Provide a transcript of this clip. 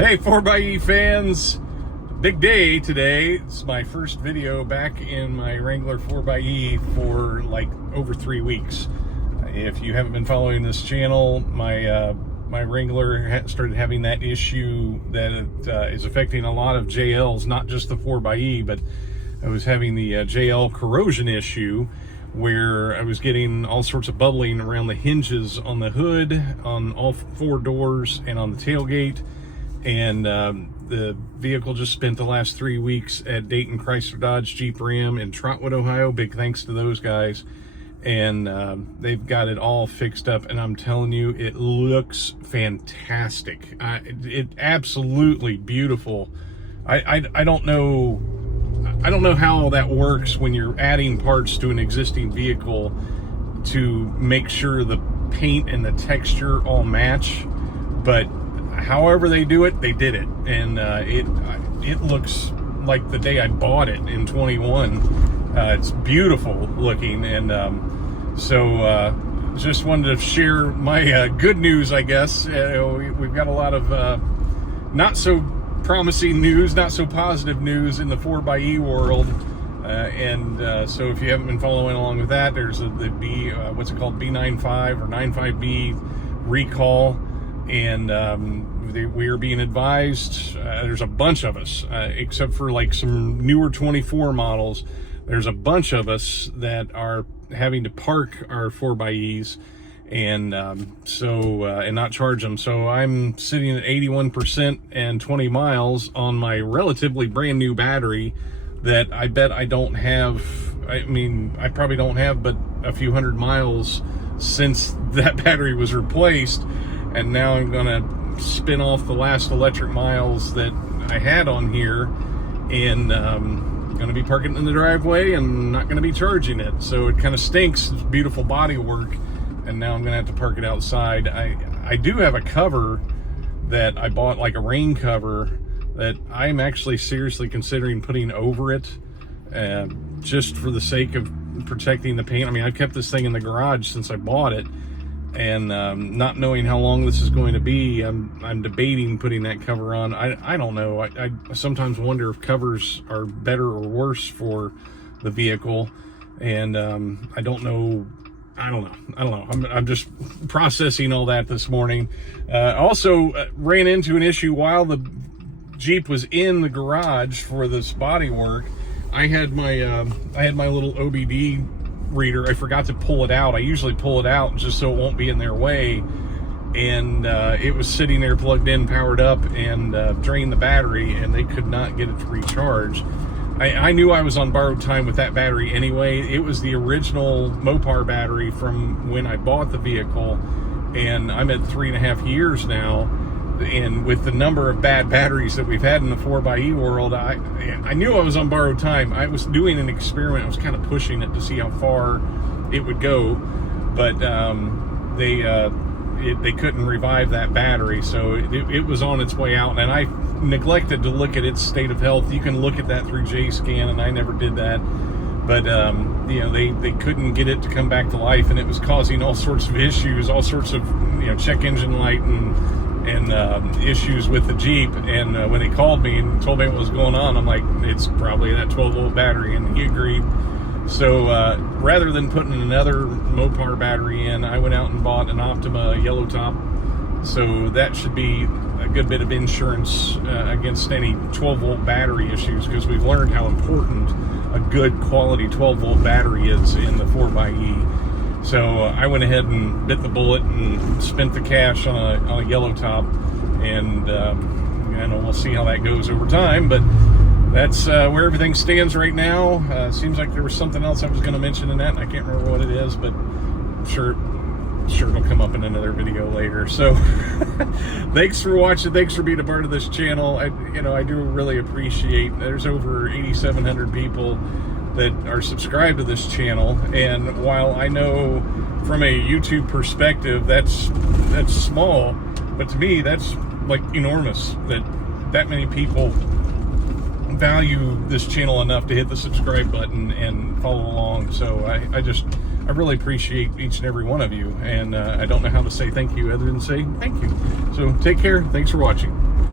Hey 4xe fans, big day today. It's my first video back in my Wrangler 4xe for like over 3 weeks. If you haven't been following this channel, my Wrangler started having that issue that is affecting a lot of JLs, not just the 4xe, but I was having the JL corrosion issue where I was getting all sorts of bubbling around the hinges on the hood, on all 4 doors, and on the tailgate. And the vehicle just spent the last 3 weeks at Dayton Dodge Jeep Ram in Trotwood, Ohio. Big thanks to those guys. And they've got it all fixed up, and I'm telling you, it looks fantastic. It absolutely beautiful. I don't know how that works when you're adding parts to an existing vehicle to make sure the paint and the texture all match, but however they do it, they did it, and it looks like the day I bought it in 21. It's beautiful looking, and so just wanted to share my good news, I guess. We've got a lot of not so promising news, not so positive news in the 4xe world, and so if you haven't been following along with that, there's what's it called, B95 or 95B recall, and we are being advised, there's a bunch of us, except for like some newer 24 models, there's a bunch of us that are having to park our 4xes and and not charge them. So I'm sitting at 81% and 20 miles on my relatively brand new battery that I bet I don't have. I mean, I probably don't have but a few hundred miles since that battery was replaced, and now I'm gonna spin off the last electric miles that I had on here, and gonna be parking in the driveway and not gonna be charging it. So it kind of stinks. It's beautiful body work, and now I'm gonna have to park it outside. I do have a cover that I bought, like a rain cover, that I'm actually seriously considering putting over it, just for the sake of protecting the paint. I mean, I've kept this thing in the garage since I bought it, and not knowing how long this is going to be, I'm debating putting that cover on. I don't know. I sometimes wonder if covers are better or worse for the vehicle, and I don't know. I'm just processing all that this morning. Also ran into an issue while the Jeep was in the garage for this body work. I had my little OBD reader. I forgot to pull it out. I usually pull it out just so it won't be in their way, and it was sitting there plugged in, powered up, and drained the battery, and they could not get it to recharge. I knew I was on borrowed time with that battery anyway. It was the original Mopar battery from when I bought the vehicle, and I'm at 3.5 years now, and with the number of bad batteries that we've had in the 4xe world, I knew I was on borrowed time. I was doing an experiment. I was kind of pushing it to see how far it would go, but they couldn't revive that battery, so it was on its way out, and I neglected to look at its state of health. You can look at that through JScan, and I never did that, but you know, they couldn't get it to come back to life, and it was causing all sorts of issues, all sorts of, you know, check engine light and issues with the Jeep. And when they called me and told me what was going on, I'm like, it's probably that 12-volt battery, and he agreed. So rather than putting another Mopar battery in, I went out and bought an Optima yellow top. So that should be a good bit of insurance against any 12-volt battery issues, because we've learned how important a good quality 12-volt battery is in the 4xe. So I went ahead and bit the bullet and spent the cash on a yellow top, and we'll see how that goes over time. But that's where everything stands right now. Seems like there was something else I was going to mention in that, and I can't remember what it is, but I'm sure it'll come up in another video later. So thanks for watching. Thanks for being a part of this channel. I do really appreciate. There's over 8,700 people that are subscribed to this channel, and while I know from a YouTube perspective that's small, but to me that's like enormous that many people value this channel enough to hit the subscribe button and follow along. So I really appreciate each and every one of you, and I don't know how to say thank you other than say thank you. So take care. Thanks for watching.